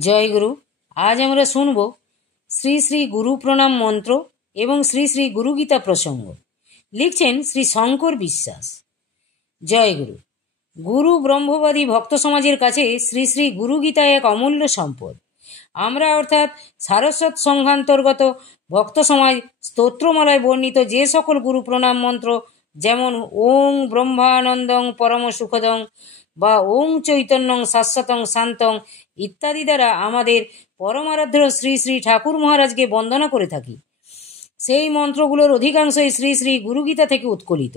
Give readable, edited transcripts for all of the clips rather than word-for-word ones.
জয় গুরু। আজ আমরা শুনব শ্রী শ্রী গুরু প্রণাম মন্ত্র এবং শ্রী শ্রী গুরু গীতা প্রসঙ্গ। লিখছেন শ্রী শঙ্কর বিশ্বাস। জয় গুরু। গুরু ব্রহ্মবাদী ভক্ত সমাজের কাছে শ্রী শ্রী গুরু গীতা এক অমূল্য সম্পদ। আমরা অর্থাৎ সারস্বত সংঘান্তর্গত ভক্ত সমাজ স্তোত্রমালায় বর্ণিত যে সকল গুরু প্রণাম মন্ত্র, যেমন ওং ব্রহ্মানন্দং পরম সুখদং বা ওং চৈতন্যং শাশ্বতং শান্তং ইত্যাদি দ্বারা আমাদের পরমারাধ্য শ্রী শ্রী ঠাকুর মহারাজকে বন্দনা করে থাকি, সেই মন্ত্রগুলোর অধিকাংশই শ্রী শ্রী গুরুগীতা থেকে উৎকলিত।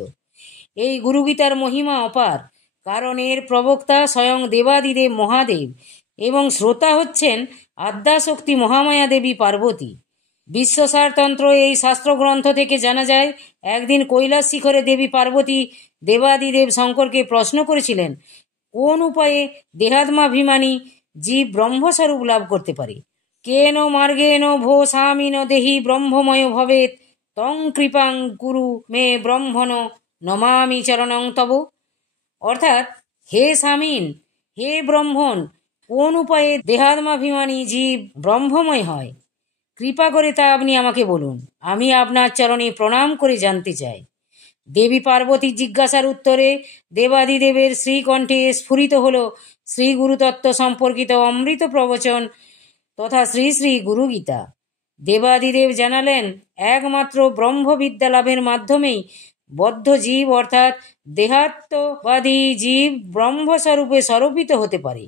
এই গুরুগীতার মহিমা অপার, কারণ এর প্রবক্তা স্বয়ং দেবাদিদেব মহাদেব এবং শ্রোতা হচ্ছেন আদ্যাশক্তি মহামায়া দেবী পার্বতী। বিশ্বসারতন্ত্র এই শাস্ত্রগ্রন্থ থেকে জানা যায়, একদিন কৈলাস শিখরে দেবী পার্বতী দেবাদিদেব শঙ্করকে প্রশ্ন করেছিলেন, কোন উপায়ে দেহাত্মাভিমানী জীব ব্রহ্মস্বরূপ লাভ করতে পারে। কেন মার্গেন ভো স্বামীন দেহি ব্রহ্মময় ভবেত তং কৃপাং গুরু মে ব্রহ্মণ নমামি চরণং তব। অর্থাৎ, হে স্বামীন, হে ব্রহ্মণ, কোন উপায়ে দেহাত্মাভিমানী জীব ব্রহ্মময় হয়, কৃপা করে তা আপনি আমাকে বলুন, আমি আপনার চরণে প্রণাম করে জানতে চাই। দেবী পার্বতীর জিজ্ঞাসার উত্তরে দেবাদিদেবের শ্রীকণ্ঠে স্ফুরিত হল শ্রী গুরুতত্ত্ব সম্পর্কিত অমৃত প্রবচন তথা শ্রী শ্রী গুরুগীতা। দেবাদিদেব জানালেন, একমাত্র ব্রহ্মবিদ্যা লাভের মাধ্যমেই বদ্ধ জীব অর্থাৎ দেহাত্মবাদী জীব ব্রহ্মস্বরূপে স্বরূপিত হতে পারে।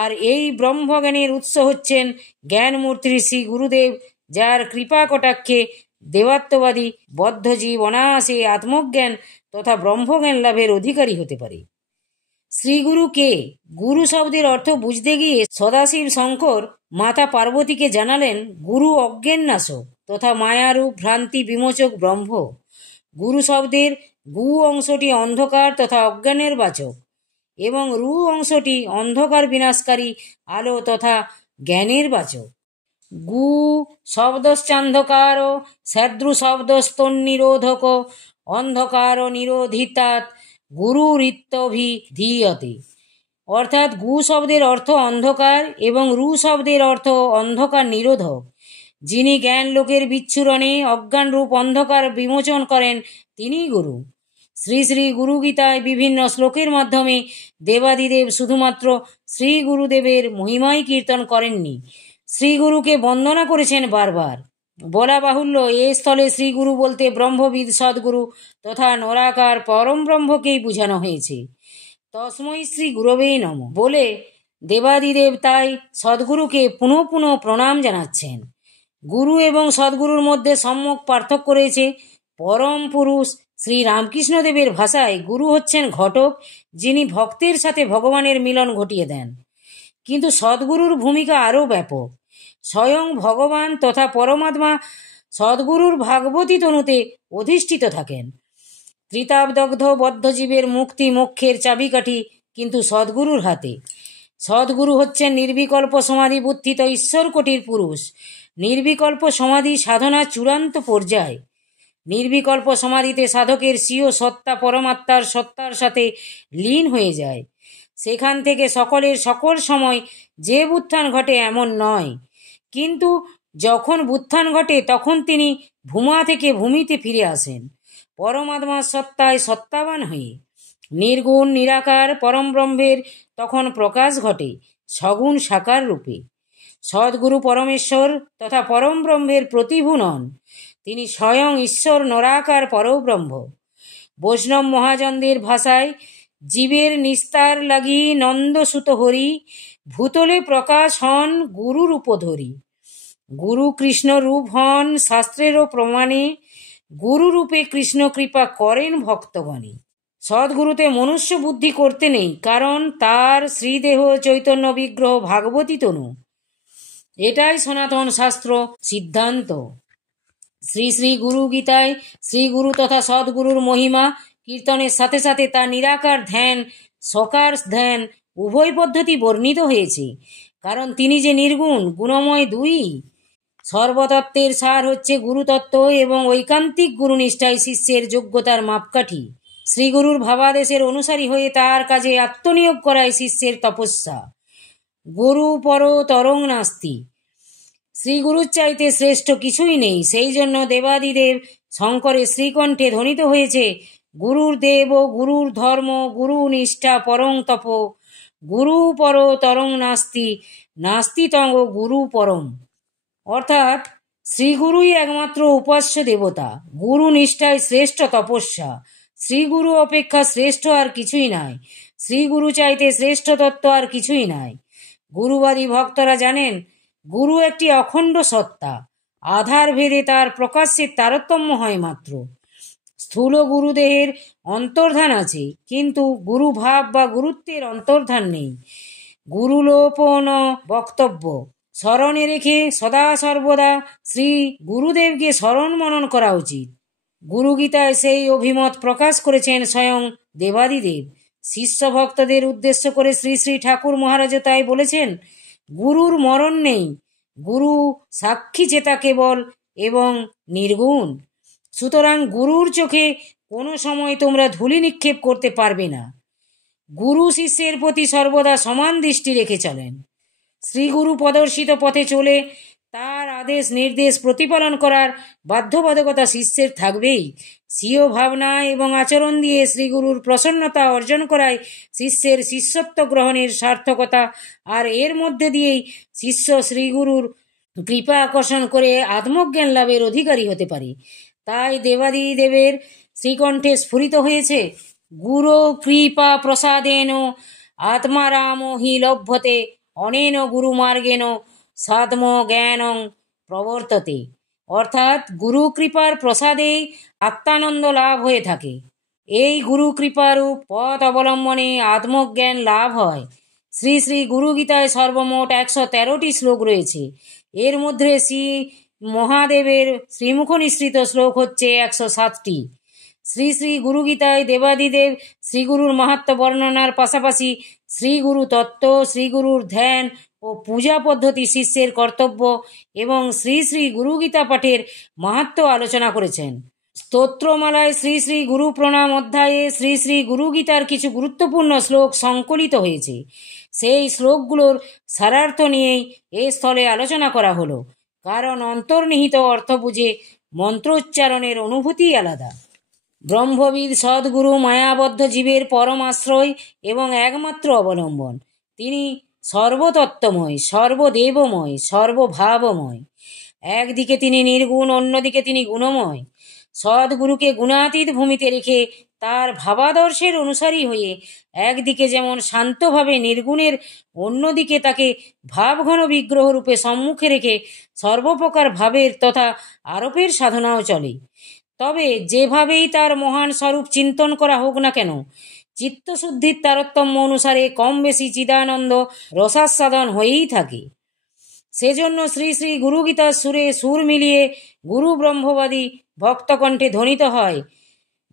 আর এই ব্রহ্মজ্ঞানের উৎস হচ্ছেন জ্ঞানমূর্তি শ্রী গুরুদেব, যার কৃপা কটাক্ষে দেবাত্মবাদী বদ্ধ জীব অনায়াসে আত্মজ্ঞান তথা ব্রহ্মজ্ঞান লাভের অধিকারী হতে পারে। শ্রীগুরু কে? গুরু শব্দের অর্থ বুঝতে গিয়ে সদাশিব শঙ্কর মাতা পার্বতীকে জানালেন, গুরু অজ্ঞাননাশক তথা মায়ারূপ ভ্রান্তি বিমোচক ব্রহ্ম। গুরু শব্দের গু অংশটি অন্ধকার তথা অজ্ঞানের বাচক এবং রু অংশটি অন্ধকার বিনাশকারী আলো তথা জ্ঞানের বাচক। গু শব্দশ্চান্ধকার শদ্রু শব্দস্তন্নিরোধক অন্ধকার নিরোধিতাৎ গুরুরিত্যভিধীয়তে। অর্থাৎ গু শব্দের অর্থ অন্ধকার এবং রু শব্দের অর্থ অন্ধকার নিরোধক। যিনি জ্ঞান লোকের বিচ্ছুরণে অজ্ঞান রূপ অন্ধকার বিমোচন করেন, তিনিই গুরু। শ্রী শ্রী গুরুগীতায় বিভিন্ন শ্লোকের মাধ্যমে দেবাদিদেব শুধুমাত্র শ্রী গুরুদেবের মহিমাই কীর্তন করেননি, শ্রীগুরুকে বন্দনা করেছেন বারবার। বলা বাহুল্য, এ স্থলে শ্রীগুরু বলতে ব্রহ্মবিদ সদ্গুরু তথা নরাকার পরম ব্রহ্মকেই বোঝানো হয়েছে। তস্মৈ শ্রী গুরবেই নম বলে দেবাদিদেব তাই সদ্গুরুকে পুনঃ পুনঃ প্রণাম জানাচ্ছেন। গুরু এবং সদ্গুরুর মধ্যে সম্যক পার্থক্য রয়েছে। পরম পুরুষ শ্রী রামকৃষ্ণদেবের ভাষায় গুরু হচ্ছেন ঘটক, যিনি ভক্তের সাথে ভগবানের মিলন ঘটিয়ে দেন। কিন্তু সদ্গুরুর ভূমিকা আরও ব্যাপক। স্বয়ং ভগবান তথা পরমাত্মা সদ্গুরুর ভাগবতী তনুতে অধিষ্ঠিত থাকেন। ত্রিতাবদগ্ধ বদ্ধজীবের মুক্তি মোক্ষের চাবিকাঠি কিন্তু সদ্গুরুর হাতে। সদ্গুরু হচ্ছেন নির্বিকল্প সমাধি বুদ্ধিত ঈশ্বরকোটির পুরুষ। নির্বিকল্প সমাধি সাধনার চূড়ান্ত পর্যায়। নির্বিকল্প সমাধিতে সাধকের স্বীয় সত্তা পরমাত্মার সত্তার সাথে লীন হয়ে যায়। সেখান থেকে সকলের সকল সময় যে বুত্থান ঘটে এমন নয়, কিন্তু যখন বুত্থান ঘটে তখন তিনি ভূমা থেকে ভূমিতে ফিরে আসেন পরমাত্মার সত্তায় সত্তাবান হয়ে। নির্গুণ নিরাকার পরম ব্রহ্মের তখন প্রকাশ ঘটে সগুণ সাকার রূপে। সদ্গুরু পরমেশ্বর তথা পরম ব্রহ্মের প্রতিভু নন, তিনি স্বয়ং ঈশ্বর নরাকার পরব্রহ্ম। বৈষ্ণব মহাজনদের ভাষায়, জীবের নিস্তার লাগি নন্দসুত হরি ভূতলে প্রকাশ হন গুরু রূপ ধরি। গুরু কৃষ্ণ রূপ হন শাস্ত্রেরও প্রমাণে, গুরু রূপে কৃষ্ণ কৃপা করেন ভক্তগণে। সদ্গুরুতে মনুষ্য বুদ্ধি করতে নেই, কারণ তার শ্রীদেহ চৈতন্য বিগ্রহ ভাগবতী তনু। এটাই সনাতন শাস্ত্র সিদ্ধান্ত। শ্রী শ্রী গুরু গীতায় শ্রীগুরু তথা সদ্গুরুর মহিমা কীর্তনের সাথে সাথে তার নিরাকার ধ্যান, সকার ধ্যান উভয় পদ্ধতি বর্ণিত হয়েছে, কারণ তিনি যে নির্গুণ গুণময় দুই। সর্বতত্ত্বের সার হচ্ছে গুরুতত্ত্ব এবং ঐকান্তিক গুরুনিষ্ঠায় শিষ্যের যোগ্যতার মাপকাঠি। শ্রীগুরুর ভাবাদেশের অনুসারী হয়ে তার কাজে আত্মনিয়োগ করায় শিষ্যের তপস্যা। গুরু পর তরং নাস্তি। শ্রীগুরুর চাইতে শ্রেষ্ঠ কিছুই নেই। সেই জন্য দেবাদিদেব শঙ্করের শ্রীকণ্ঠে ধ্বনিত হয়েছে গুরুর দেব, গুরুর ধর্ম, গুরু নিষ্ঠা পরং তপ, গুরু পর তরং নাস্তি, নাস্তি তঙ্গ গুরু পরম। অর্থাৎ শ্রীগুরুই একমাত্র উপাস্য দেবতা, গুরু নিষ্ঠায় শ্রেষ্ঠ তপস্যা। শ্রীগুরু অপেক্ষা শ্রেষ্ঠ আর কিছুই নাই, শ্রীগুরু চাইতে শ্রেষ্ঠ তত্ত্ব আর কিছুই নাই। গুরুবাদী ভক্তরা জানেন গুরু একটি অখণ্ড সত্তা, আধার ভেদে তার প্রকাশ্যের তারতম্য হয় মাত্র। স্থূল গুরুদেহের অন্তর্ধান আছে, কিন্তু গুরু ভাব বা গুরুত্বের অন্তর্ধান নেই। গুরুলোপন বক্তব্য স্মরণে রেখে সদা সর্বদা শ্রী গুরুদেবকে স্মরণ মনন করা উচিত। গুরুগীতায় সেই অভিমত প্রকাশ করেছেন স্বয়ং দেবাদিদেব। শিষ্য ভক্তদের উদ্দেশ্য করে শ্রী শ্রী ঠাকুর মহারাজও তাই বলেছেন, গুরুর মরণ নেই, গুরু সাক্ষী চেতা কেবল এবং নির্গুণ। সুতরাং গুরুর চোখে কোনো সময় তোমরা ধূলি নিক্ষেপ করতে পারবে না। গুরু শিষ্যের প্রতি সর্বদা সমান দৃষ্টি রেখে চলেন। শ্রীগুরু প্রদর্শিত পথে চলে তার আদেশ নির্দেশ প্রতিপালন করার বাধ্যবাধকতা শিষ্যের থাকবেই। স্বীয় ভাবনা এবং আচরণ দিয়ে শ্রীগুরুর প্রসন্নতা অর্জন করায় শিষ্যের শিষ্যত্ব গ্রহণের সার্থকতা, আর এর মধ্যে দিয়েই শিষ্য শ্রীগুরুর কৃপা আকর্ষণ করে আত্মজ্ঞান লাভের অধিকারী হতে পারে। তাই দেবাদিদেবের শ্রীকণ্ঠে স্ফুরিত হয়েছে গুরু কৃপা প্রসাদেন আত্মারাম হি লভ্যতে অনেন গুরুমার্গেন সাধম জ্ঞানং প্রবর্ততে। অর্থাৎ গুরু কৃপার প্রসাদেই আত্মানন্দ লাভ হয়ে থাকে। এই গুরু কৃপারূপ পথ অবলম্বনে আত্মজ্ঞান লাভ হয়। শ্রী শ্রী গুরু গীতায় সর্বমোট 113টি শ্লোক রয়েছে। এর মধ্যে শ্রী মহাদেবের শ্রীমুখ নিঃসৃত শ্লোক হচ্ছে 107টি। শ্রী শ্রী গুরু গীতায় দেবাদিদেব শ্রীগুরুর মাহাত্ম্য বর্ণনার পাশাপাশি শ্রীগুরু তত্ত্ব, শ্রীগুরুর ধ্যান ও পূজা পদ্ধতি, শিষ্যের কর্তব্য এবং শ্রী শ্রী গুরু গীতা পাঠের মাহাত্ম্য আলোচনা করেছেন। স্তোত্রমালায় শ্রী শ্রী গুরু প্রণাম অধ্যায়ে শ্রী শ্রী গুরু গীতার কিছু গুরুত্বপূর্ণ শ্লোক সংকলিত হয়েছে। সেই শ্লোকগুলোর সারার্থ নিয়েই এই স্থলে আলোচনা করা হলো, কারণ অন্তর্নিহিত অর্থ বুঝে মন্ত্রোচ্চারণের অনুভূতি আলাদা। ব্রহ্মবিদ সদ্গুরু মায়াবদ্ধ জীবের পরম আশ্রয় এবং একমাত্র অবলম্বন। তিনি সর্বতত্ত্বময়, সর্বদেবময়, সর্বভাবময়। একদিকে তিনি নির্গুণ, অন্যদিকে তিনি গুণময়। সদ্গুরুকে গুণাতীত ভূমিতে রেখে তার ভাবাদর্শের অনুসারী হয়ে একদিকে যেমন শান্তভাবে নির্গুণের, অন্যদিকে তাকে ভাবঘন বিগ্রহ রূপে সম্মুখে রেখে সর্বপ্রকার ভাবের তথা আরোপের সাধনাও চলে। তবে যেভাবেই তার মহান স্বরূপ চিন্তন করা হোক না কেন, চিত্তশুদ্ধির তারতম্য অনুসারে কম বেশি চিদানন্দ রসাস্বাদন হয়েই থাকে। সেজন্য শ্রী শ্রী গুরু গীতার সুরে সুর মিলিয়ে গুরু ব্রহ্মবাদী ভক্তকণ্ঠে ধ্বনিত হয়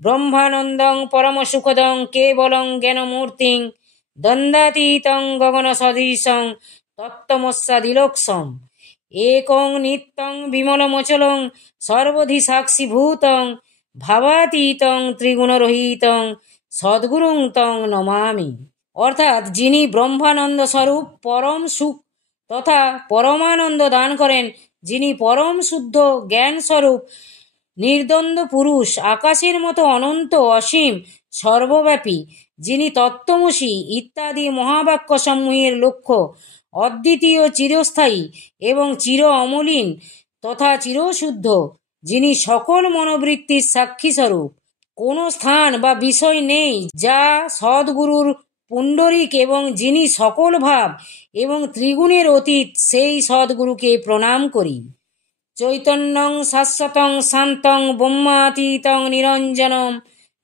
ব্রহ্মানন্দং পরম সুখদং কেবলং জ্ঞানমূর্তিং দ্বন্দ্বাতীতং গগন সদৃশং তত্ত্বমস্যাদিলোকসম একং নিত্যং বিমলমচলং সর্বধি সাক্ষীভূতং ভাবাতীতং ত্রিগুণরহিতং সদ্গুরুং তং নমামি। অর্থাৎ যিনি ব্রহ্মানন্দ স্বরূপ, পরম সুখ তথা পরমানন্দ দান করেন, যিনি পরম শুদ্ধ জ্ঞান স্বরূপ, নির্দ্বন্দ্ব পুরুষ, আকাশের মতো অনন্ত অসীম সর্বব্যাপী, যিনি তত্ত্বমসি ইত্যাদি মহাবাক্য সমূহের লক্ষ্য, অদ্বিতীয়, চিরস্থায়ী এবং চির অমলিন তথা চিরশুদ্ধ, যিনি সকল মনোবৃত্তির সাক্ষী স্বরূপ। কোনো স্থান বা বিষয় নেই যা সদ্গুরুর পুণ্ডরিক, এবং যিনি সকল ভাব এবং ত্রিগুণের অতীত, সেই সদ্গুরুকে প্রণাম করি। চৈতন্যং শাশ্বতং শান্তং ব্রহ্মাতীতং নিরঞ্জনম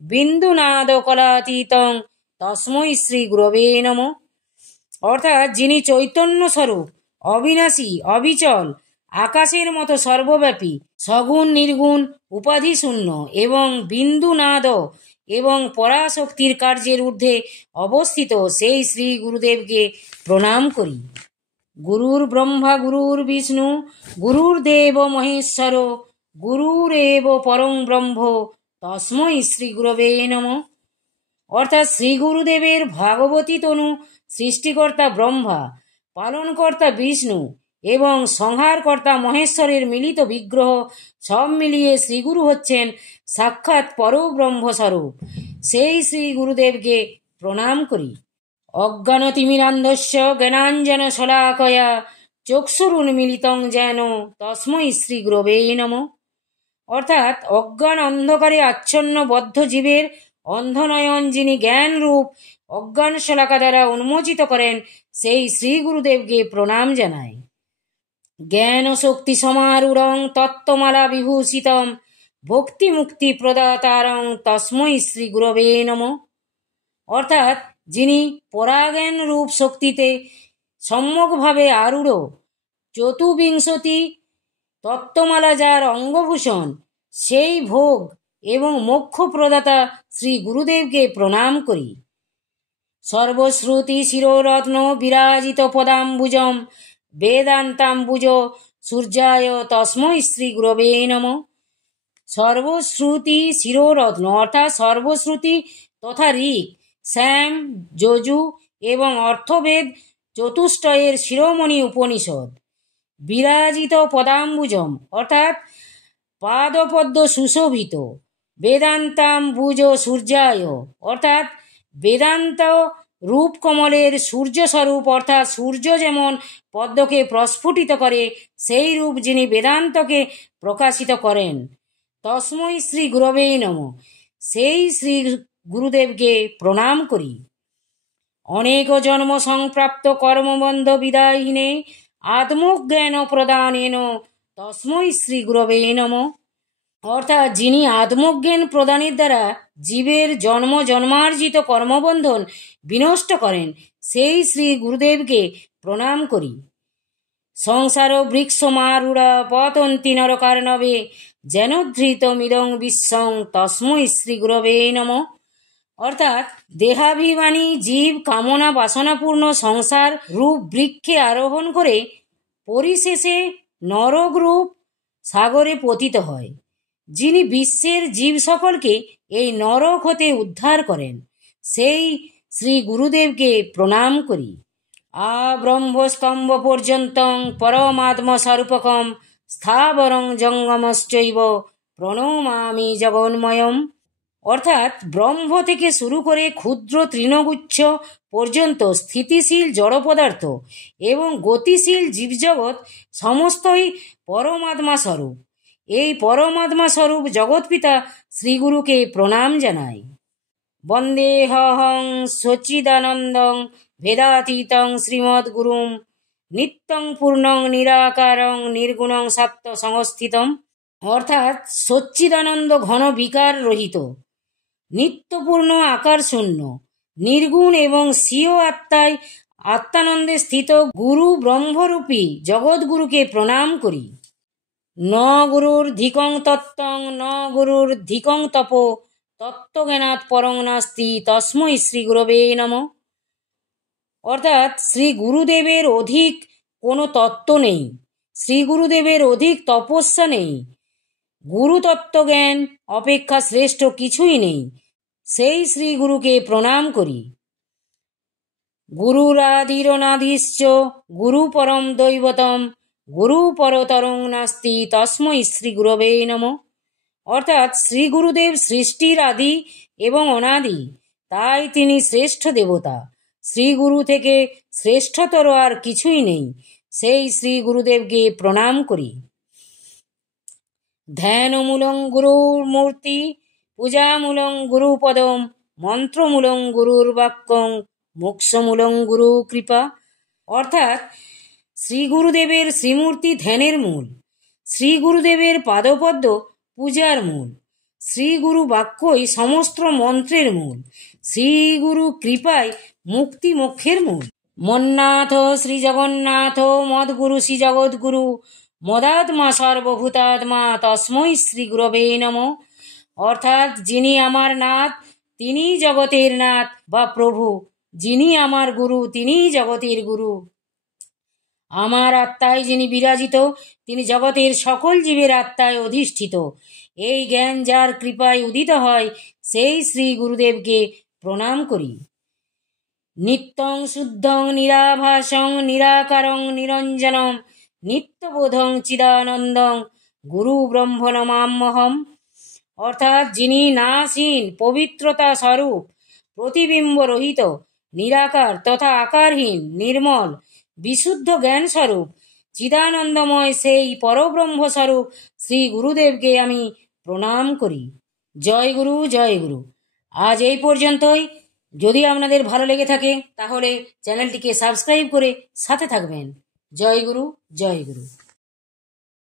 বিন্দুনাদ কলাতীতং তস্মৈ শ্রী গুরবে নমঃ। অর্থাৎ যিনি চৈতন্য স্বরূপ, অবিনাশী, অবিচল, আকাশের মতো সর্বব্যাপী, সগুণ নির্গুণ, উপাধি শূন্য এবং বিন্দুনাদ এবং পরাশক্তির কার্যের ঊর্ধ্বে অবস্থিত, সেই শ্রী গুরুদেবকে প্রণাম করি। গুরুর ব্রহ্মা গুরুর বিষ্ণু গুরুর্দেব মহেশ্বর গুরুরেব পরং ব্রহ্ম তস্মৈ শ্রী গুরবে নমঃ। অর্থাৎ শ্রী গুরুদেবের ভাগবতী তনু সৃষ্টিকর্তা ব্রহ্মা, পালনকর্তা বিষ্ণু এবং সংহারকর্তা মহেশ্বরের মিলিত বিগ্রহ, সব মিলিয়ে শ্রীগুরু হচ্ছেন সাক্ষাৎ পরব্রহ্মস্বরূপ। সেই শ্রী গুরুদেবকে প্রণাম করি। অজ্ঞানতিমিরান্ধস্য জ্ঞানাঞ্জন শলাকয়া চক্ষুরুন্মিলিতং যেন তস্मै শ্রী গুরবে নমঃ। অর্থাৎ অজ্ঞান অন্ধকারে আচ্ছন্ন বদ্ধ জীবের অন্ধনয়ন যিনি জ্ঞান রূপ অজ্ঞান শলাকা দ্বারা উন্মোচিত করেন, সেই শ্রী গুরুদেবকে প্রণাম জানাই। জ্ঞান শক্তি সমারূঢ়ং তত্ত্বমালা বিভূষিতম ভক্তি মুক্তি প্রদাতারং তস্मै শ্রী গুরবে নমঃ। অর্থাৎ যিনি পরাজ্ঞান রূপ শক্তিতে সম্যকভাবে আরূঢ়, চতুর্বিংশতি তত্ত্বমালা যার অঙ্গভূষণ, সেই ভোগ এবং মোক্ষ প্রদাতা শ্রী গুরুদেবকে প্রণাম করি। সর্বশ্রুতি শিরোরত্ন বিরাজিত পদাম্বুজম বেদান্তাম্বুজ সূর্যায় তস্मै শ্রী গুরবে নমঃ। সর্বশ্রুতি শিরোরত্ন অর্থাৎ সর্বশ্রুতি তথা ঋক, শ্যাম, যজু এবং অর্থবেদ চতুষ্টয়ের শিরোমণি উপনিষদ। বিরাজিত পদাম্বুজম অর্থাৎ পাদপদ্ম সুশোভিত। বেদান্তাম্বুজ সূর্যায় অর্থাৎ বেদান্ত রূপ কমলের সূর্যস্বরূপ, অর্থাৎ সূর্য যেমন পদ্মকে প্রস্ফুটিত করে, সেই রূপ যিনি বেদান্তকে প্রকাশিত করেন। তস্मै শ্রী গুরবে নমঃ। সেই শ্রী গুরুদেবকে প্রণাম করি। অনেক জন্ম সংপ্রাপ্ত কর্মবন্ধ বিদায়হীনে আত্মজ্ঞান প্রদানেন তস্मै শ্রী গুরবে নমঃ। অর্থাৎ যিনি আত্মজ্ঞান প্রদানের দ্বারা জীবের জন্ম জন্মার্জিত কর্মবন্ধন বিনষ্ট করেন, সেই শ্রী গুরুদেবকে প্রণাম করি। সংসার বৃক্ষমারূঢ়া পতন্তি নরকার্ণবে যেনোদ্ধৃতমিদং বিশ্বং তস্मै শ্রী গুরবে নমঃ। অর্থাৎ দেহাভিমানী জীব কামনা বাসনাপূর্ণ সংসার রূপ বৃক্ষে আরোহণ করে পরিশেষে নরক রূপ সাগরে পতিত হয়। যিনি বিশ্বের জীব সকলকে এই নরক হতে উদ্ধার করেন, সেই শ্রী গুরুদেবকে প্রণাম করি। আব্রহ্মস্তম্ভ পর্যন্তং পরমাত্মস্বরূপকম স্থাবরং জঙ্গমশ্চৈব প্রণমামি জগন্ময়ম। অর্থাৎ ব্রহ্ম থেকে শুরু করে ক্ষুদ্র তৃণগুচ্ছ পর্যন্ত স্থিতিশীল জড় পদার্থ এবং গতিশীল জীবজগৎ সমস্তই পরমাত্মা স্বরূপ। এই পরমাত্মা স্বরূপ জগৎপিতা শ্রীগুরুকে প্রণাম জানাই। বন্দেহং সচ্চিদানন্দং ভেদাতীতং শ্রীমদ্গুরুম নিত্যং পূর্ণং নিরাকারং নির্গুণং সত্য সংস্থিতম। অর্থাৎ সচ্চিদানন্দ ঘন বিকার রহিত, নিত্যপূর্ণ আকার শূন্য, নির্গুণ এবং স্বীয় আত্মায় আত্মানন্দে স্থিত গুরু ব্রহ্মরূপী জগৎগুরুকে প্রণাম করি। ন গুরুর ধিকং তত্ত্বং ন গুরুর ধিকং তপ তত্ত্বজ্ঞানাৎ পরং নাস্তি তস্मै শ্রী গুরবে নমঃ। অর্থাৎ শ্রী গুরুদেবের অধিক কোনো তত্ত্ব নেই, শ্রী গুরুদেবের অধিক তপস্যা নেই, গুরু তত্ত্বজ্ঞান অপেক্ষা শ্রেষ্ঠ কিছুই নেই, সেই শ্রী গুরুকে প্রণাম করি। গুরুরাদিরনাদিশ্চ গুরু পরম দৈবতম গুরু পরতরং নাস্তি তস্मै শ্রী গুরবে নমঃ। অর্থাৎ শ্রী গুরুদেব সৃষ্টির আদি এবং অনাদি, তাই তিনি শ্রেষ্ঠ দেবতা। শ্রী গুরু থেকে শ্রেষ্ঠতর আর কিছুই নেই, সেই শ্রী গুরুদেবকে প্রণাম করি। ধ্যানমূলং গুরুর মূর্তি পূজামূলং গুরুপদম মন্ত্রমূলং গুরুর বাক্যং মোক্ষমূলং গুরু কৃপা। অর্থাৎ শ্রী গুরুদেবের শ্রীমূর্তি ধ্যানের মূল, শ্রী গুরুদেবের পাদপদ্ম পূজার মূল, শ্রী গুরু বাক্যই সমস্ত মন্ত্রের মূল, শ্রী গুরু কৃপায় মুক্তি মোক্ষের মূল। মন্নাথ শ্রী জগন্নাথ মদ্গুরু শ্রী জগৎগুরু মদাত্মা সর্বভূতাত্মা তস্मै শ্রী গুরবে নমঃ। অর্থাৎ যিনি আমার নাথ তিনিই জগতের নাথ বা প্রভু, যিনি আমার গুরু তিনিই জগতের গুরু। আমার আত্মায় যিনি বিরাজিত তিনি জগতের সকল জীবের আত্মায় অধিষ্ঠিত। এই জ্ঞান যার কৃপায় উদিত হয়, সেই শ্রী গুরুদেবকে প্রণাম করি। নিত্যং শুদ্ধং নিরাভাসং নিরাকারং নিরঞ্জনম নিত্যবোধং চিদানন্দং গুরু ব্রহ্ম নমাম্যহম। অর্থাৎ যিনি নাসহীন পবিত্রতা স্বরূপ, প্রতিবিম্ব রহিত, নিরাকার তথা আকারহীন, নির্মল বিশুদ্ধ জ্ঞান স্বরূপ, চিদানন্দময় সেই পরব্রহ্ম স্বরূপ শ্রী গুরুদেবকে আমি প্রণাম করি। জয় গুরু, জয় গুরু। আজ এই পর্যন্তই। যদি আপনাদের ভালো লেগে থাকে তাহলে চ্যানেলটিকে সাবস্ক্রাইব করে সাথে থাকবেন। জয় গুরু, জয় গুরু।